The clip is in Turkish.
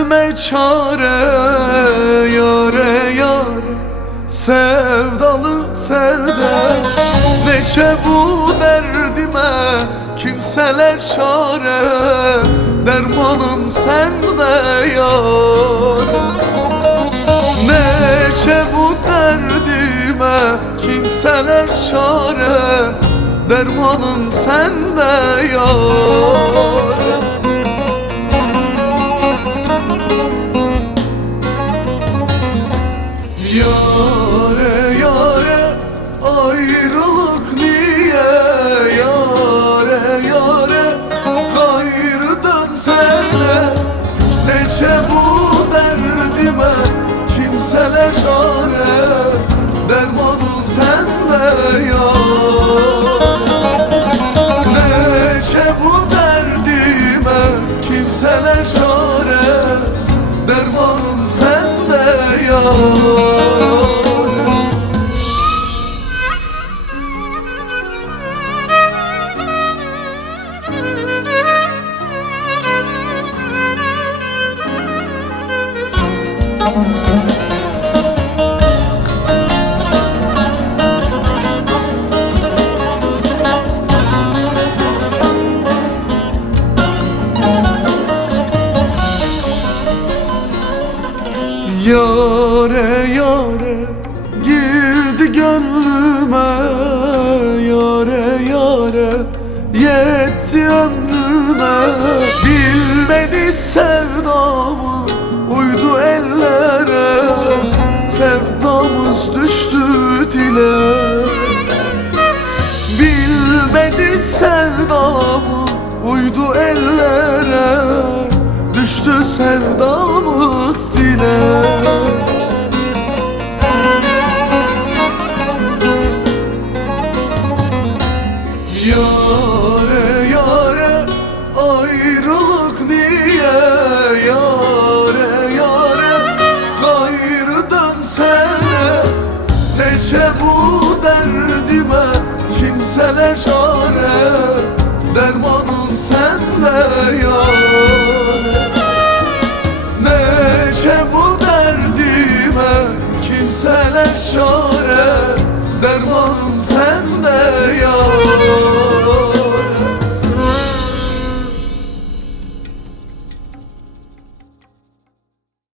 derdime çare, yare yare sevdalı serde. Neçe bu derdime kimseler çare, dermanım sende yar. Neçe bu derdime kimseler çare, dermanım sende yar. Yare yare ayrılık niye, yare yare gayrı dönsene. Neçe bu derdime kimseler çare, dermanın sende yar. Neçe bu derdime kimseler çare, dermanım sende yar. Yare yare girdi gönlüme, yare yare yetti ömrüme. Bilmedi sevdamı uydu ellere, sevdamız düştü dile. Bilmedi sevdamı uydu ellere, düştü sevdamız dile. Yare yare ayrılık niye, yare yare gayrı dönsene. Neçe bu derdime kimseler çare, dermanım sende yar. Neçe bu derdime kimseler çare, dermanım sende